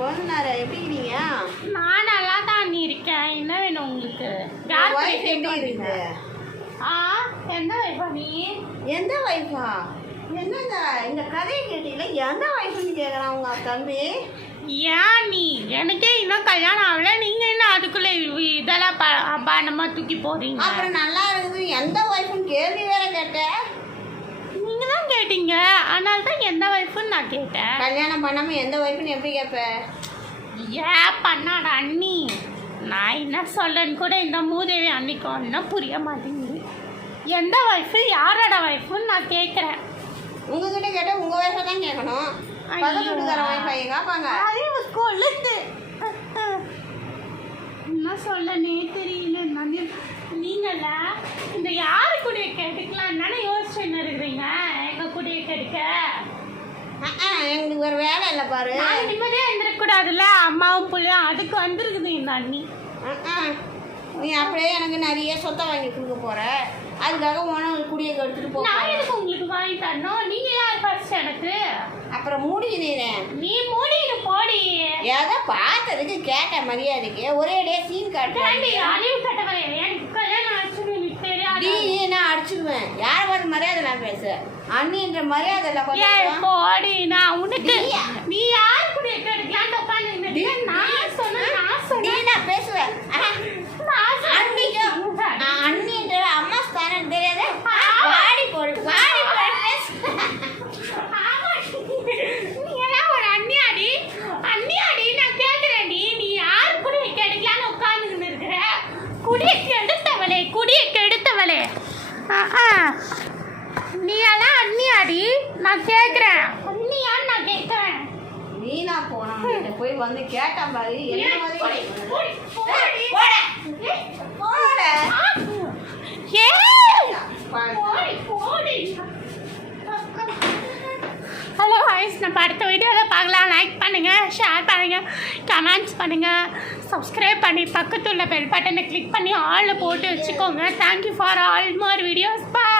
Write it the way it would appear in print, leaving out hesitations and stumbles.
கொழுந்தனாரே எப்படி இருக்கீங்க? நான் நல்லா தான் இருக்கேன். என்ன வேணும் உங்களுக்கு? வைஃப் எப்படி இருக்கு? எந்த வைஃபா நீ? எந்த வைஃபா? என்னங்க இந்த கதையை கேட்டீங்களா? எந்த வைஃப்னு கேட்குறான் உங்க தம்பி. ஏன் நீ எனக்கே இன்னும் கல்யாணம் ஆகல, நீங்க என்ன அதுக்குள்ள இதெல்லாம் அபாண்டமா தூக்கி போறீங்க? அப்புறம் நல்லா இருக்குது எந்த வைஃப்னு கேள்வி வேற கேட்டேன். நீங்க தான் கேட்டீங்க, அதனால தான் எந்த வைஃப்னு நான் கேட்டேன். கல்யாணம் பண்ணாம எந்த வைஃப்னு எப்படி கேட்ப? ஏன் பண்ணாட அண்ணி, நான் என்ன சொல்லன்னு கூட இந்த மூதேவி அன்னைக்கு ஒன்றும் புரிய மாட்டேங்குது. எந்த வைஃபு யாரோட வைஃப்னு நான் கேட்குறேன். உங்ககிட்ட கேட்டால் உங்கள் வைஃபை தான் கேட்கணும். பக்கத்து வீட்டுக்கார வைஃபை கேட்பாங்க. அறிவு கொள்ளுது. என்ன சொல்லனே தெரியல. நீங்கள இந்த யாரு கூடிய கேட்டுக்கலாம் தானே யோசிச்சுன்னு இருக்கிறீங்க. எங்க கூடிய கேட்க எங்களுக்கு ஒரு வேலை இல்லை பாரு. நிம்மதியாக இருந்துடக்கூடாதுல்ல, அம்மாவும் பிள்ளையும் அதுக்கு வந்துருக்குது இந்த அண்ணி. நீ அப்படியே எனக்கு நிறைய சொத்தை வாங்கி கொடுக்க போற, அதுக்காக உனக்கு குடியை கெடுத்துட்டு போ. நான் எதுக்கு உங்களுக்கு வாங்கி தரணும்? நீங்க யார் ஃபர்ஸ்ட் எனக்கு? அப்புறம் மூடிக்கிறேன். நீ மூடிட்டு போடி. ஏதோ பார்த்ததுக்கு கேட்ட மரியாதைக்கு ஒரே இடையே சீன் காட்டுறேன். அறிவு கட்டவரை எனக்கு கல்யாணம் ஆச்சுன்னு எனக்கு தெரியாது. நீ நான் அடிச்சுடுவேன். யாரை பார்த்து மரியாதை நான் பேசு. அண்ணின்ற மரியாதை இல்லை கொஞ்சம் போடி. நான் உனக்கு நீ யாரு கூட கேட்கலான்னு உட்காந்து நான் சொன்னேன். நான் பேசுவேன். அண்ணின்ற அம்மா ஸ்தானம் தெரியாத பாடி போடு பாடி போடு பேசு. நீ எல்லாம் ஒரு அண்ணியாடி அண்ணியாடி நான் கேட்குறேன். நீ யாரு கூட கேட்கலான்னு உட்காந்துன்னு இருக்கிற? குடியை கெடுத்தவளே குடியை கெடுத்தவளே. நீ எல்லாம் அண்ணியாடி நான் கேட்குறேன். அண்ணியான்னு நான் கேட்குறேன். நீனா போனா போய் வந்து கேட்டான் பாரு. ஹலோ வாய்ஸ், நம்ம அடுத்த வீடியோவில் பார்க்கலாம். லைக் பண்ணுங்கள், ஷேர் பண்ணுங்கள், கமெண்ட்ஸ் பண்ணுங்கள், சப்ஸ்கிரைப் பண்ணி பக்கத்தில் உள்ள பெல் பட்டனை கிளிக் பண்ணி ஆளில் போட்டு வச்சுக்கோங்க. Thank you for all more videos. Bye.